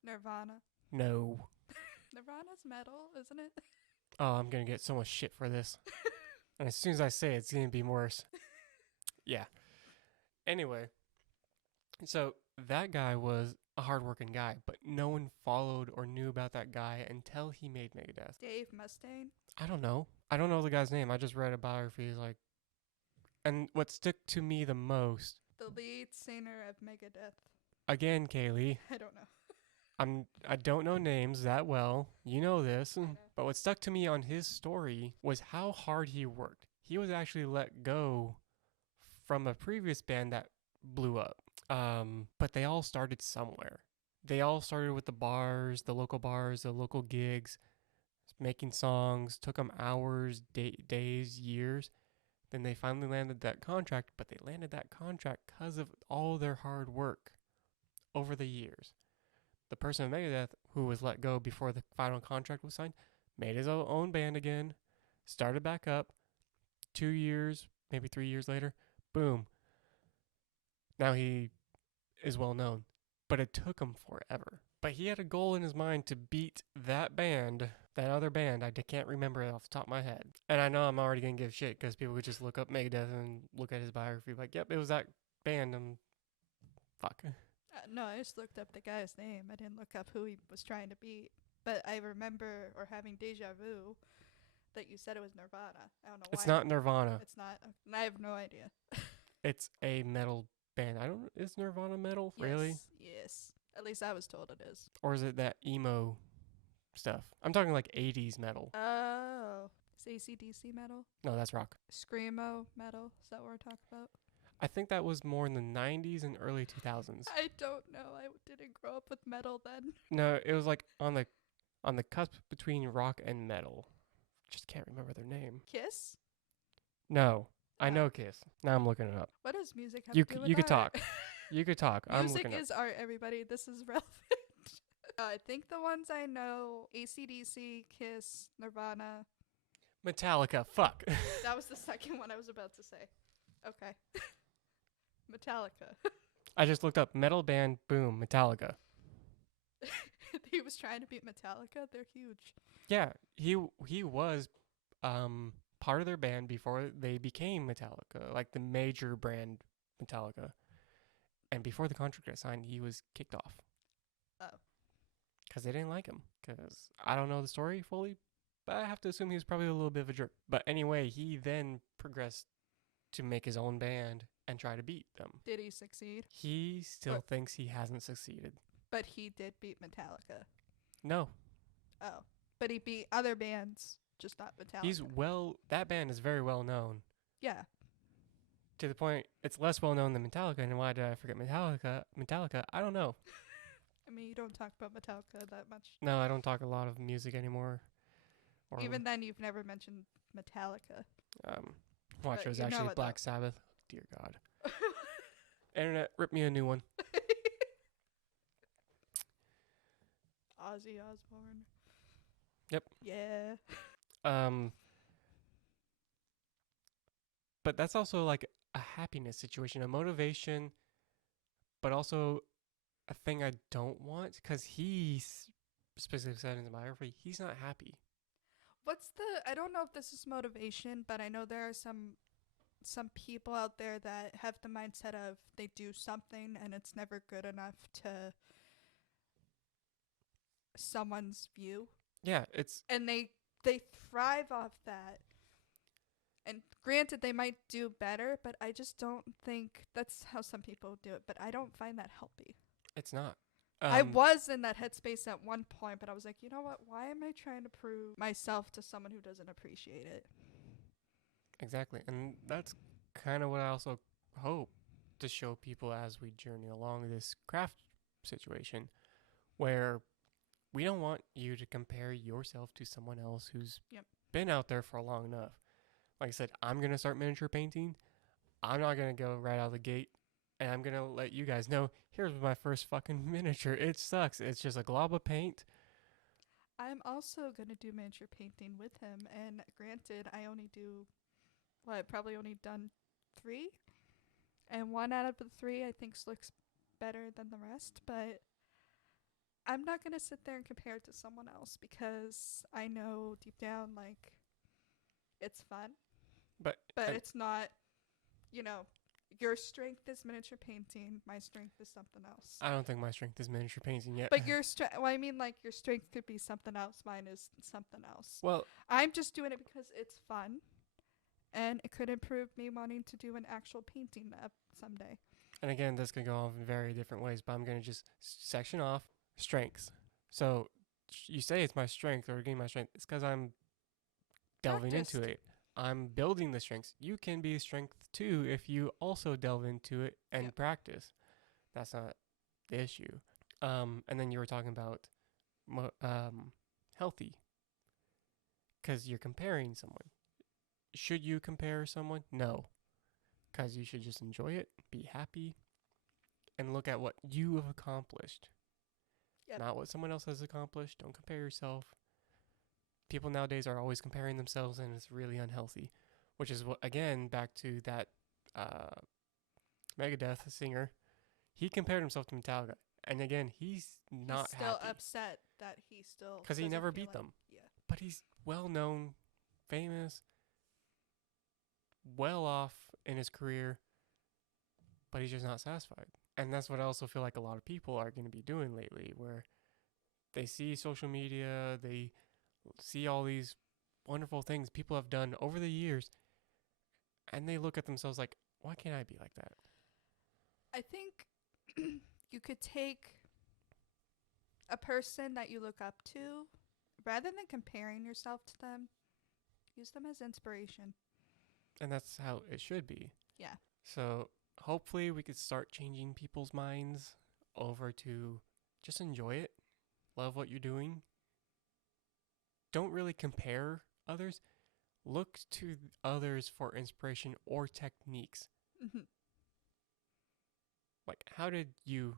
Nirvana. No. Nirvana's metal, isn't it? Oh, I'm gonna get so much shit for this. And as soon as I say it, it's gonna be worse. Yeah. Anyway, so that guy was a hardworking guy, but no one followed or knew about that guy until he made Megadeth. Dave Mustaine. I don't know the guy's name. I just read a biography. He's like, and what stuck to me the most, The lead singer of Megadeth. again, Kaeley, I don't know. I don't know names that well. You know this. know. But what stuck to me on his story was how hard he worked. He was actually let go from a previous band that blew up. But they all started somewhere. They all started with the bars, the local gigs, making songs. Took them hours, days, years. Then they finally landed that contract, but they landed that contract because of all their hard work over the years. The person in Megadeth who was let go before the final contract was signed made his own band again, started back up. 2 years, maybe 3 years later, boom. Now he is well known, but it took him forever. But he had a goal in his mind to beat that band, that other band. I can't remember it off the top of my head. And I know I'm already going to give shit because people would just look up Megadeth and look at his biography like, yep, it was that band. And fuck. No, I just looked up the guy's name. I didn't look up who he was trying to beat. But I remember, or having deja vu, that you said it was Nirvana. I don't know why. It's not Nirvana. It's not. I have no idea. It's a metal band. Is Nirvana metal? Yes, Really? Yes. At least I was told it is. Or is it that emo stuff? I'm talking like 80s metal. Oh. Is AC/DC metal? No, that's rock. Screamo metal? Is that what we're talking about? I think that was more in the 90s and early 2000s. I don't know. I didn't grow up with metal then. No, it was like on the cusp between rock and metal. Just can't remember their name. Kiss? No, I know Kiss. Now I'm looking it up. What does music have You to do with you could art? talk. You could talk. I'm Music looking is art, everybody. This is relevant. I think the ones I know, AC/DC, Kiss, Nirvana. up. Metallica. Fuck. That was the second one I was about to say. Okay. Metallica. I just looked up metal band. Boom. Metallica. He was trying to beat Metallica. They're huge. Yeah, he was part of their band before they became Metallica, like the major brand Metallica. And before the contract got signed, he was kicked off. Oh. Because they didn't like him. Because I don't know the story fully, but I have to assume he was probably a little bit of a jerk. But anyway, he then progressed to make his own band and try to beat them. Did he succeed? He still thinks he hasn't succeeded. But he did beat Metallica. No. Oh. But he beat other bands, just not Metallica. That band is very well known. Yeah. To the point, it's less well known than Metallica. And why did I forget Metallica? I don't know. I mean, you don't talk about Metallica that much. No, I don't talk a lot of music anymore. Or, Even then, you've never mentioned Metallica. watch, but it was you know actually it, Black Sabbath. Dear God. Internet, rip me a new one. Ozzy Osbourne. Yep. Yeah. But that's also like a happiness situation, a motivation, but also a thing I don't want because he specifically said in his biography, he's not happy. I don't know if this is motivation, but I know there are some people out there that have the mindset of they do something and it's never good enough to someone's view. Yeah, and they thrive off that. And granted, they might do better, but I just don't think that's how some people do it. But I don't find that healthy. it's not. I was in that headspace at one point, but I was like, you know what? Why am I trying to prove myself to someone who doesn't appreciate it? Exactly. And that's kind of what I also hope to show people as we journey along this craft situation, where we don't want you to compare yourself to someone else who's Yep. been out there for long enough. Like I said, I'm going to start miniature painting. I'm not going to go right out of the gate, and I'm going to let you guys know, here's my first fucking miniature. It sucks. It's just a glob of paint. I'm also going to do miniature painting with him, and granted, I only do, probably only done 3, and 1 out of the 3 I think looks better than the rest, but I'm not going to sit there and compare it to someone else because I know deep down, like, it's fun, But it's not, you know, your strength is miniature painting, my strength is something else. I don't think my strength is miniature painting yet. But your strength, well, I mean, like, your strength could be something else, mine is something else. Well, I'm just doing it because it's fun, and it could improve me wanting to do an actual painting someday. and again, this could go off in very different ways, but I'm going to just section off strengths. So you say it's my strength or getting my strength. It's because I'm delving into it. I'm building the strengths. You can be strength too if you also delve into it and practice. That's not the issue. And then you were talking about healthy, because you're comparing someone. Should you compare someone? No, because you should just enjoy it, be happy, and look at what you have accomplished. Not what someone else has accomplished. Don't compare yourself. People nowadays are always comparing themselves, and it's really unhealthy. Which is what, again, back to that Megadeth singer. He compared himself to Metallica, and again, he's not still happy. upset that he still, because he never beat them. Yeah. But he's well known, famous, well off in his career, but he's just not satisfied. And that's what I also feel like a lot of people are going to be doing lately, where they see social media, they see all these wonderful things people have done over the years, and they look at themselves like, why can't I be like that? I think you could take a person that you look up to, rather than comparing yourself to them, use them as inspiration. And that's how it should be. Yeah. So hopefully we could start changing people's minds over to just enjoy it, love what you're doing. Don't really compare others. Look to others for inspiration or techniques. Mm-hmm. Like, how did you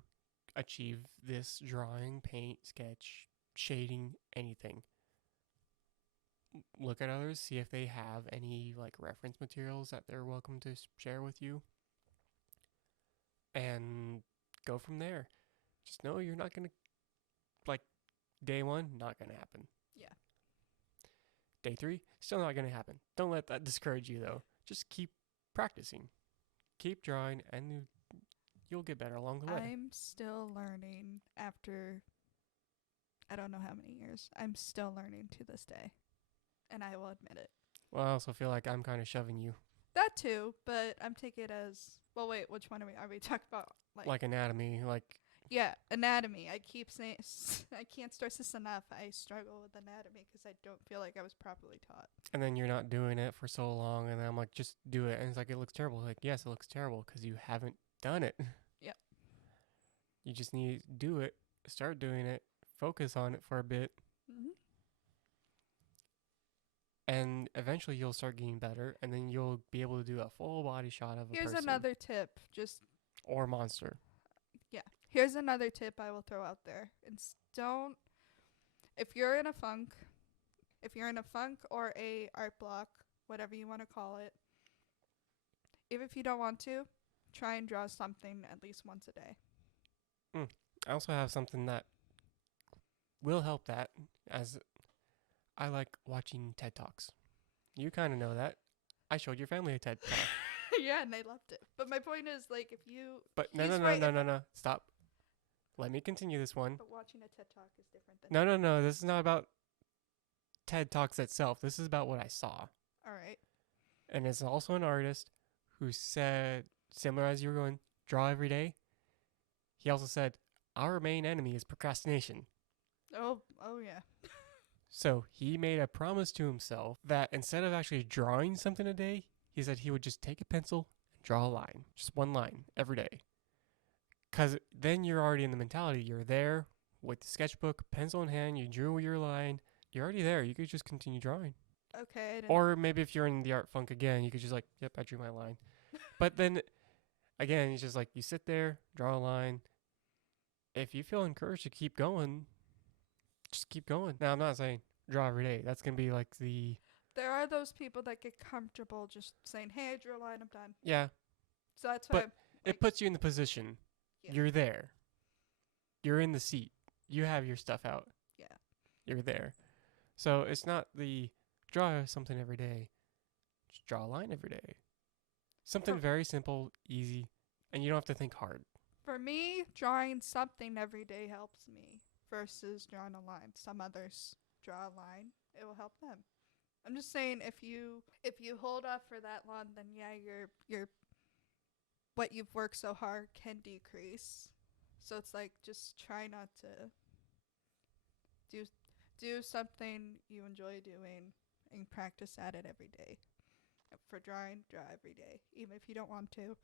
achieve this drawing, paint, sketch, shading, anything? Look at others, see if they have any like reference materials that they're welcome to share with you, and go from there. Just know you're not gonna, like, day 1, not gonna happen. Yeah. Day 3, still not gonna happen. Don't let that discourage you though. Just keep practicing, keep drawing, and you'll get better along the way. I'm still learning after I don't know how many years. I'm still learning to this day, and I will admit it. Well, I also feel like I'm kind of shoving you. That too, but I'm taking it as, well, wait, which one are we talking about? Like anatomy, like... Yeah, anatomy. I keep saying, I can't stress this enough. I struggle with anatomy because I don't feel like I was properly taught. And then you're not doing it for so long, and then I'm like, just do it. And it's like, it looks terrible. Like, yes, it looks terrible because you haven't done it. Yep. You just need to do it, start doing it, focus on it for a bit. Mm-hmm. And eventually you'll start getting better, and then you'll be able to do a full body shot of a person. Here's another tip. Or monster. Yeah. Here's another tip I will throw out there. If you're in a funk or a art block, whatever you want to call it, even if you don't want to, try and draw something at least once a day. I also have something that will help that, as I like watching TED Talks. You kind of know that. I showed your family a TED Talk. Yeah, and they loved it. But my point is, like, if you... But no. Stop. Let me continue this one. But watching a TED Talk is different than... No. This is not about TED Talks itself. This is about what I saw. All right. And it's also an artist who said, similar as you were going, draw every day. He also said, our main enemy is procrastination. Oh yeah. So he made a promise to himself that instead of actually drawing something a day, he said he would just take a pencil and draw a line, just one line every day. Because then you're already in the mentality. You're there with the sketchbook, pencil in hand, you drew your line. You're already there. You could just continue drawing. Okay. Or maybe if you're in the art funk again, you could just like, yep, I drew my line. But then again, it's just like you sit there, draw a line. If you feel encouraged to keep going, just keep going. Now, I'm not saying draw every day. That's going to be like There are those people that get comfortable just saying, "Hey, I drew a line. I'm done." yeah. So that's why. But it puts you in the position. Yeah. You're there. You're in the seat. You have your stuff out. Yeah. You're there. So it's not the draw something every day. Just draw a line every day. Something very simple, easy, and you don't have to think hard. For me, drawing something every day helps me versus drawing a line. Some others draw a line, it will help them. I'm just saying if you hold off for that long, then yeah, your what you've worked so hard can decrease. So it's like just try not to do something you enjoy doing and practice at it every day. For drawing, draw every day, even if you don't want to.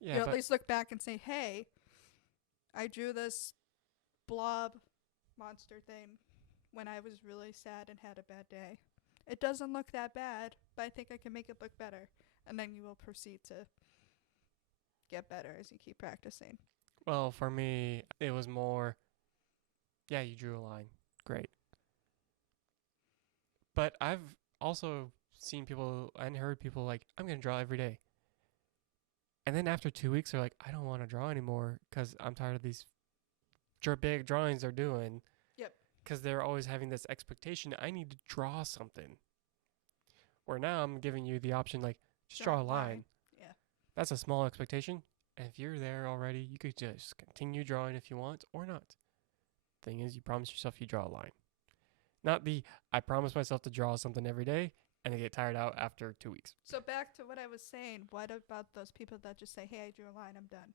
Yeah, You'll at least look back and say, "Hey, I drew this blob monster thing when I was really sad and had a bad day. It doesn't look that bad, but I think I can make it look better." And then you will proceed to get better as you keep practicing. well, for me, it was more, yeah, you drew a line. Great. But I've also seen people and heard people like, I'm going to draw every day. And then after 2 weeks, they're like, I don't want to draw anymore because I'm tired of these big drawings they're doing. Yep. Because they're always having this expectation, I need to draw something. Where now I'm giving you the option, like, just draw a line. Yeah. That's a small expectation. And if you're there already, you could just continue drawing if you want or not. Thing is, you promise yourself you draw a line. Not the, I promise myself to draw something every day and I get tired out after 2 weeks. So back to what I was saying, what about those people that just say, "Hey, I drew a line, I'm done"?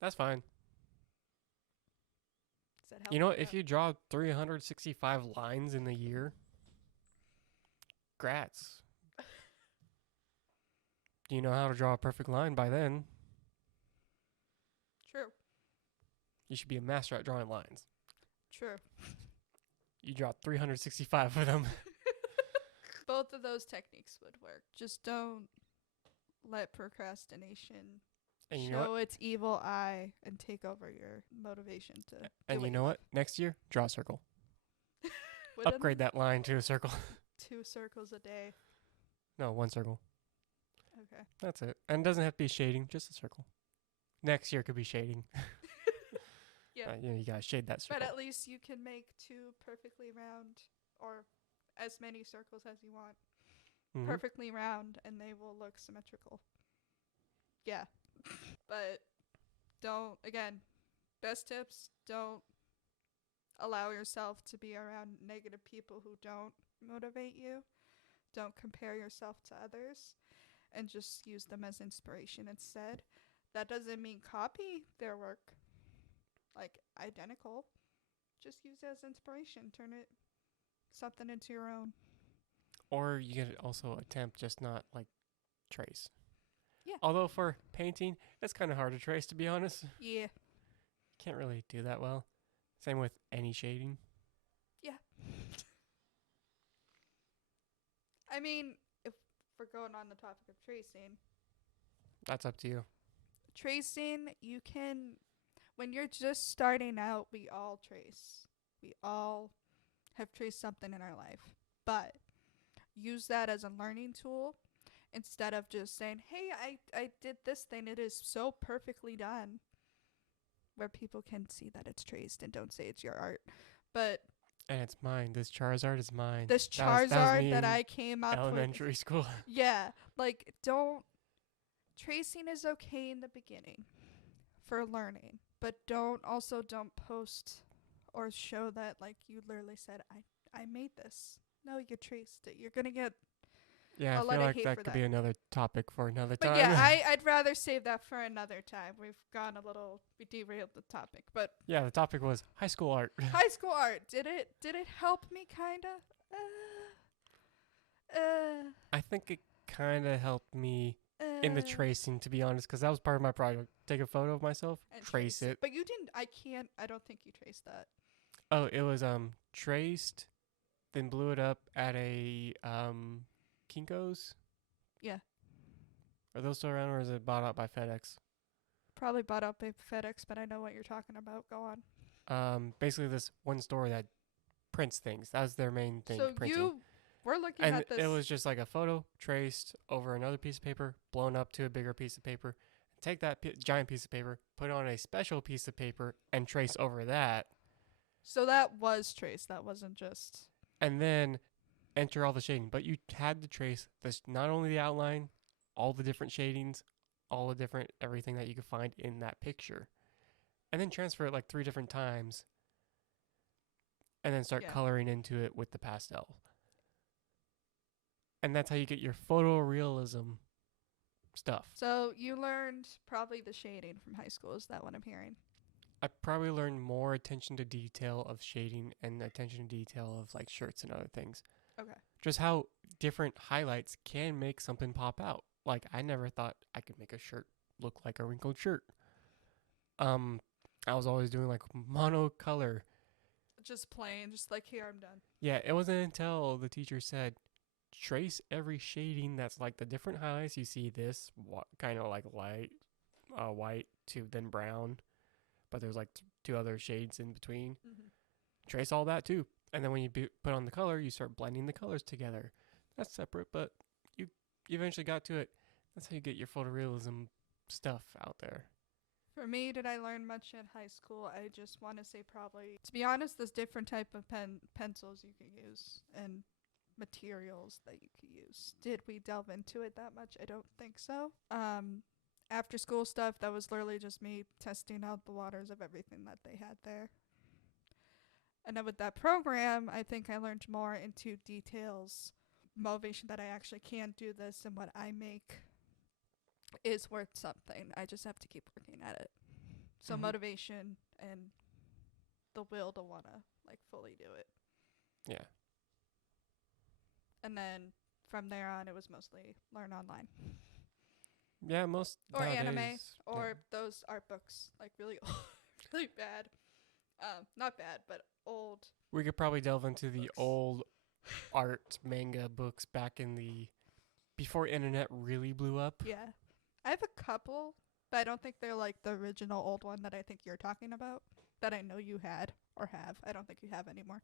That's fine. Does that help? You know, if you draw 365 lines in the year, grats. You know how to draw a perfect line by then. True. You should be a master at drawing lines. True. You draw 365 of them. Both of those techniques would work. Just don't let procrastination And you know show what? its evil eye and take over your motivation to And do you know what? Next year, draw a circle. Wouldn't Upgrade that line to a circle. 2 circles a day. No, one circle. Okay. That's it. And it doesn't have to be shading, just a circle. Next year could be shading. Yeah. You gotta shade that circle. But at least you can make 2 perfectly round or as many circles as you want. Mhm. Perfectly round and they will look symmetrical. Yeah. But don't, again, best tips, don't allow yourself to be around negative people who don't motivate you. Don't compare yourself to others and just use them as inspiration instead. That doesn't mean copy their work like identical. Just use it as inspiration. Turn it something into your own. Or you could also attempt just not like trace. Yeah. Although for painting, it's kind of hard to trace, to be honest. Yeah. Can't really do that well. Same with any shading. Yeah. I mean, if we're going on the topic of tracing, That's up to you. tracing, you can, when you're just starting out, we all trace. We all have traced something in our life. But use that as a learning tool instead of just saying, "Hey, I did this thing. It is so perfectly done." Where people can see that it's traced and don't say it's your art. But And it's mine. This Charizard is mine. this That was Charizard me that in I came up with. elementary school. Yeah. Like, don't. Tracing is okay in the beginning for learning. But don't post or show that, like, you literally said, I made this. No, you traced it. You're going to get Yeah, a I lot feel of like hate that for could that. be another topic for another But time. yeah, I'd rather save that for another time. We derailed the topic. But Yeah, the topic was high school art. high school art, did it help me kinda? I think it kind of helped me in the Uh, tracing, to be honest, because that was part of my project. Take a photo of myself, and trace it. But you didn't. I don't think you traced that. Oh, it was traced, then blew it up at a Kinko's. Yeah, Are those still around, or is it bought out by FedEx? probably bought up by FedEx, but I know what you're talking about. Go on. Basically this one store that prints things. That was their main thing, So printing. you were looking And at this. it was just like a photo traced over another piece of paper, blown up to a bigger piece of paper. Take that giant piece of paper, put it on a special piece of paper, and trace over that. So that was traced. That wasn't just. And then enter all the shading. But you had to trace this, not only the outline, all the different shadings, all the different everything that you could find in that picture. And then transfer it like 3 different times. And then start Yeah. coloring into it with the pastel. And that's how you get your photorealism stuff. So you learned probably the shading from high school. Is that what I'm hearing? I probably learned more attention to detail of shading and attention to detail of like shirts and other things. Okay. Just how different highlights can make something pop out. Like I never thought I could make a shirt look like a wrinkled shirt. I was always doing like monocolor. Just plain, just like here, I'm done. Yeah, it wasn't until the teacher said, trace every shading that's like the different highlights. You see this kind of like light, white to then brown, but there's like 2 other shades in between. Mm-hmm. Trace all that too. And then when you put on the color, you start blending the colors together. That's separate, but you eventually got to it. That's how you get your photorealism stuff out there. For me, did I learn much in high school? I just want to say probably, to be honest, there's different type of pencils you can use and materials that you could use. Did we delve into it that much? I don't think so. After school stuff, that was literally just me testing out the waters of everything that they had there. And then with that program, I think I learned more into details, motivation that I actually can do this, and what I make is worth something. I just have to keep working at it. So motivation and the will to want to like fully do it. Yeah. And then from there on, it was mostly learn online. Yeah, most Or nowadays, anime, or yeah. those art books, like really old, really bad. Not bad, but old. We could probably delve into the books. old art manga books back in the before internet really blew up. Yeah. I have a couple, but I don't think they're like the original old one that I think you're talking about, that I know you had or have. I don't think you have anymore.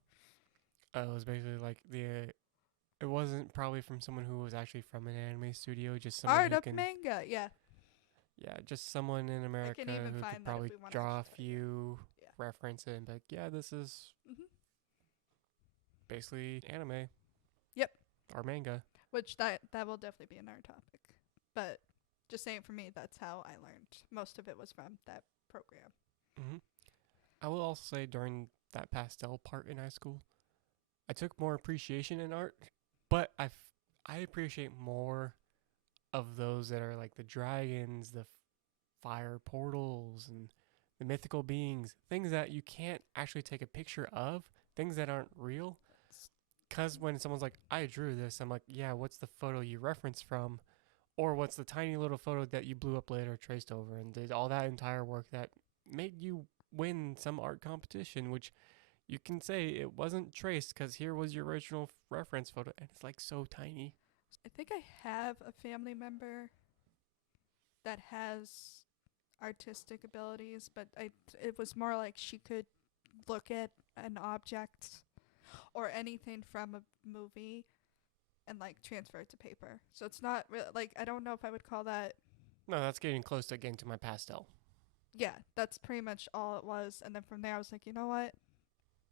It was basically like it wasn't probably from someone who was actually from an anime studio, just someone Art who of can, manga, yeah. yeah, just someone in America even who find could that if probably we wanna draw a actually few, Yeah. reference it, and be like, yeah, this is Mhm. basically anime. Yep. Or manga. Which that will definitely be another topic. But just saying, for me, that's how I learned. Most of it was from that program. hmm I will also say during that pastel part in high school, I took more appreciation in art, but I appreciate more of those that are like the dragons, the fire portals, and the mythical beings, things that you can't actually take a picture of, things that aren't real. Because when someone's like, I drew this, I'm like, yeah, what's the photo you reference from? Or what's the tiny little photo that you blew up later, traced over, and did all that entire work that made you win some art competition, which you can say it wasn't traced because here was your original reference photo, and it's like so tiny. I think I have a family member that has artistic abilities, but it was more like she could look at an object or anything from a movie and like transfer it to paper. So it's not like, I don't know if I would call that. No, that's getting close to getting to my pastel. Yeah, that's pretty much all it was. And then from there I was like, you know what?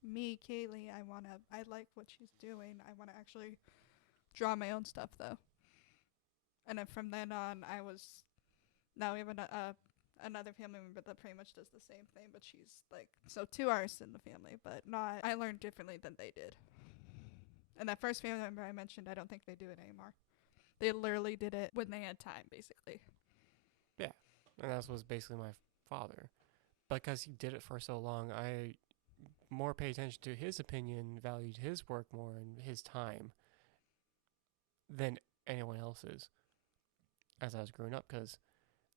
Me, Kaeley, I like what she's doing. I want to actually draw my own stuff though. And then from then on, now we have another family member that pretty much does the same thing, but she's like, so 2 artists in the family, but I learned differently than they did. And that first family member I mentioned, I don't think they do it anymore. They literally did it when they had time, basically. Yeah, and that was basically my father. Because he did it for so long, I more paid attention to his opinion, valued his work more and his time than anyone else's as I was growing up. Because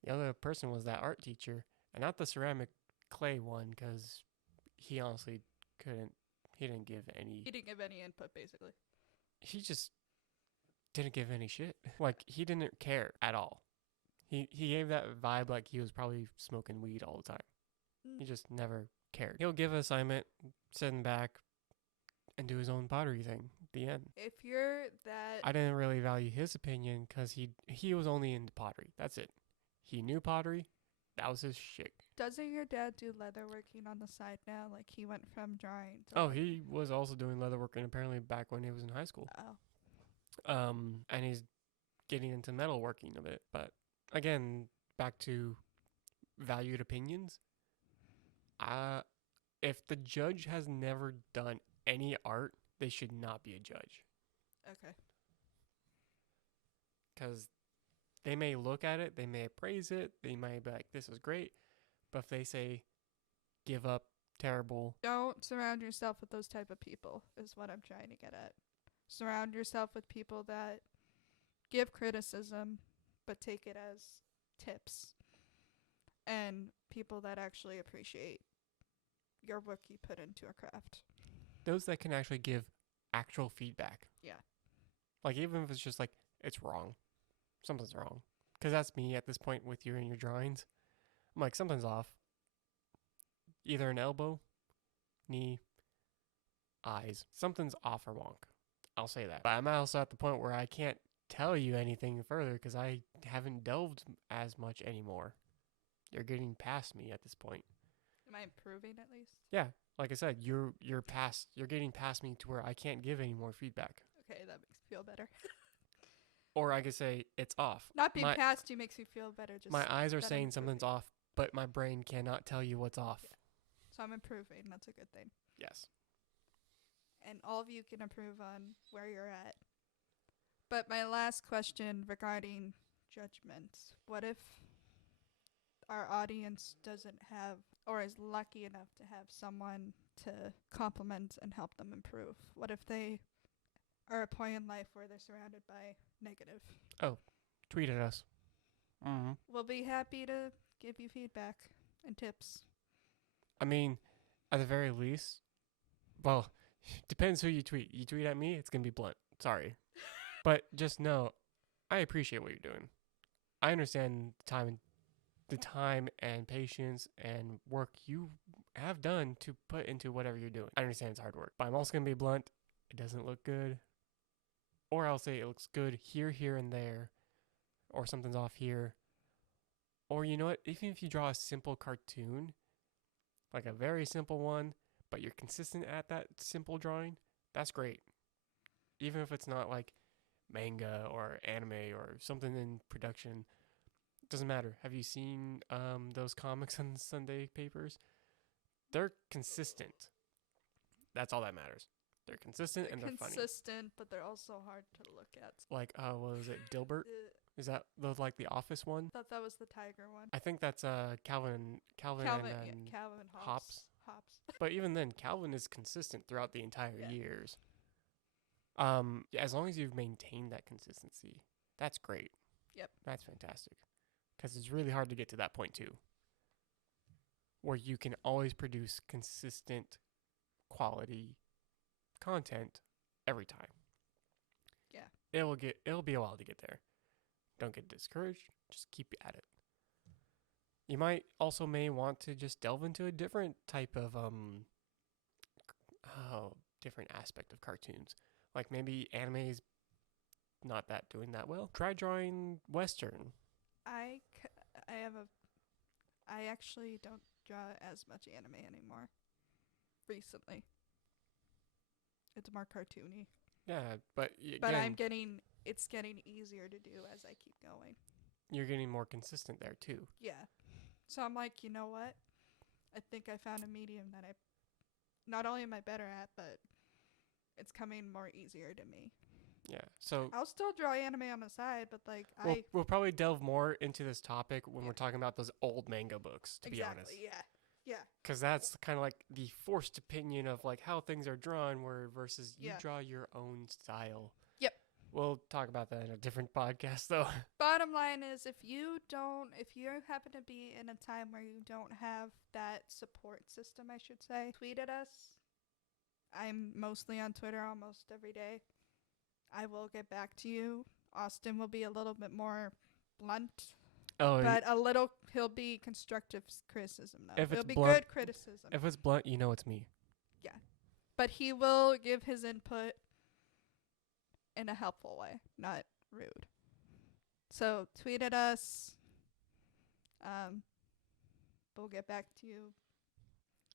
the other person was that art teacher, and not the ceramic clay one, because he honestly couldn't. He didn't give any. He didn't give any input, basically. He just didn't give any shit. Like, he didn't care at all. He gave that vibe like he was probably smoking weed all the time. He just never cared. He'll give an assignment, send back, and do his own pottery thing. The end. If you're that... I didn't really value his opinion because he was only into pottery. That's it. He knew pottery. That was his shit. Doesn't your dad do leatherworking on the side now? Like, he went from drawing to... Oh, he was also doing leatherworking apparently back when he was in high school. Oh. And he's getting into metalworking a bit. But again, back to valued opinions. If the judge has never done any art, they should not be a judge. Okay. Because they may look at it, they may praise it, they might be like, this is great. But if they say, give up, terrible. Don't surround yourself with those type of people, is what I'm trying to get at. Surround yourself with people that give criticism, but take it as tips. And people that actually appreciate your work you put into a craft. Those that can actually give actual feedback. Yeah. Like, even if it's just like, it's wrong. Something's wrong. Because that's me at this point with you and your drawings. I'm like, something's off. Either an elbow, knee, eyes. Something's off or wonk. I'll say that. But I'm also at the point where I can't tell you anything further because I haven't delved as much anymore. You're getting past me at this point. Am I improving at least? Yeah. Like I said, you're getting past me to where I can't give any more feedback. Okay, that makes me feel better. Or I could say it's off. Not being past you makes me feel better. Just my eyes are saying something's off, but my brain cannot tell you what's off. Yeah. So I'm improving. That's a good thing. Yes. And all of you can improve on where you're at. But my last question regarding judgment. What if our audience doesn't have or is lucky enough to have someone to compliment and help them improve? What if they are at a point in life where they're surrounded by negative? Tweet at us. Mm-hmm. We'll be happy to give you feedback and tips. I mean, at the very least, well, depends who you tweet. You tweet at me, it's going to be blunt. Sorry. But just know, I appreciate what you're doing. I understand the time and patience and work you have done to put into whatever you're doing. I understand it's hard work. But I'm also going to be blunt. It doesn't look good. Or I'll say it looks good here, here, and there. Or something's off here. Or you know what? Even if you draw a simple cartoon, like a very simple one, but you're consistent at that simple drawing, that's great. Even if it's not like manga or anime or something in production, doesn't matter. Have you seen those comics on Sunday papers? They're consistent. That's all that matters. They're consistent and they're funny. Consistent, but they're also hard to look at. Like, what was it, Dilbert? Is that like the Office one? I thought that was the tiger one. I think that's Calvin Calvin Hobbes. But even then, Calvin is consistent throughout the entire years. As long as you've maintained that consistency, that's great. Yep. That's fantastic. Because it's really hard to get to that point too, where you can always produce consistent quality content every time. Yeah. It'll be a while to get there. Don't get discouraged. Just keep at it. You might also may want to just delve into a different type of different aspect of cartoons. Like maybe anime's not doing that well. Try drawing Western. I actually don't draw as much anime anymore. Recently. It's more cartoony. Yeah, but again, it's getting easier to do as I keep going. You're getting more consistent there too. Yeah. So I'm like, you know what? I think I found a medium that not only am I better at, but it's coming more easier to me. Yeah. So I'll still draw anime on the side, but like we'll probably delve more into this topic when Yeah. we're talking about those old manga books, to be honest. exactly, yeah, Because that's kind of like the forced opinion of like how things are drawn, where versus you Yeah. draw your own style. Yep. We'll talk about that in a different podcast, though. Bottom line is, if you happen to be in a time where you don't have that support system, I should say, tweet at us. I'm mostly on Twitter almost every day. I will get back to you. Austin will be a little bit more blunt, Oh, but he'll be constructive criticism though. If It'll it's be blunt- good criticism. if it's blunt, you know it's me. But he will give his input in a helpful way, not rude. So tweet at us. We'll get back to you.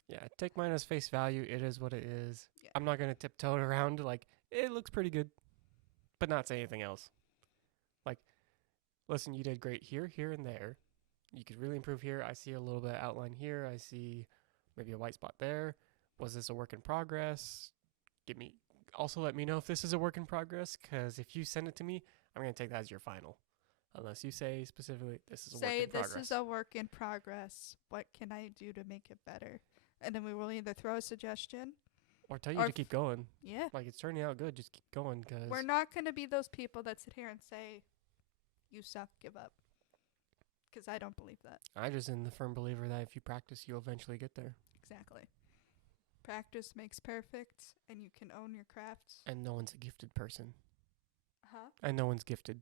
Yeah, take mine as face value. It is what it is. Yeah. I'm not gonna tiptoe it around like it looks pretty good, but not say anything else. Like, listen, you did great here, here, and there. You could really improve here. I see a little bit of outline here. I see maybe a white spot there. Was this a work in progress? Also let me know if this is a work in progress, because if you send it to me, I'm gonna take that as your final, unless you say specifically this is a work Say in progress. this is a work in progress. What can I do to make it better? And then we will either throw a suggestion. Or tell you or to keep going. Yeah. Like, it's turning out good. Just keep going, because We're not going to be those people that sit here and say, you suck, give up. Because I don't believe that. I just am the firm believer that if you practice, you'll eventually get there. Exactly. Practice makes perfect, and you can own your crafts. And no one's a gifted person. Huh? And no one's gifted.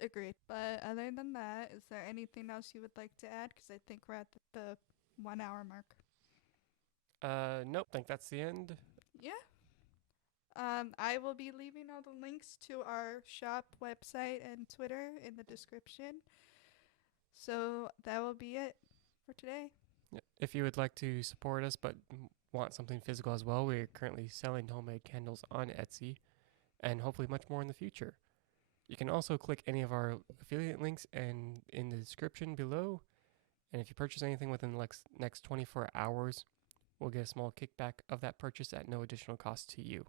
Agreed. But other than that, is there anything else you would like to add? Because I think we're at the 1 hour mark. Nope. I think that's the end. Yeah. I will be leaving all the links to our shop website and Twitter in the description. So that will be it for today. Yeah. If you would like to support us but want something physical as well, we're currently selling homemade candles on Etsy, and hopefully much more in the future. You can also click any of our affiliate links and in the description below. And if you purchase anything within the next 24 hours, we'll get a small kickback of that purchase at no additional cost to you.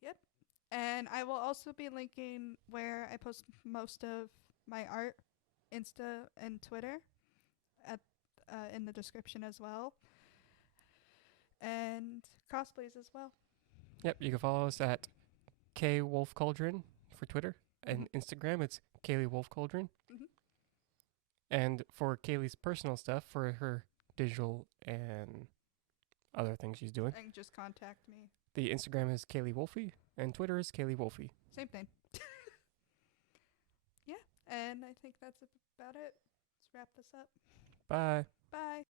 Yep. And I will also be linking where I post most of my art, Insta and Twitter, at in the description as well. And cosplays as well. Yep, you can follow us at K Wolf Cauldron for Twitter, and Instagram it's Kaeley Wolf Cauldron. Mhm. And for Kaylee's personal stuff, for her digital and other things she's doing, And just contact me. the Instagram is Kaeley Wolfie, and Twitter is Kaeley Wolfie. Same thing. Yeah. And I think that's about it. Let's wrap this up. Bye. Bye.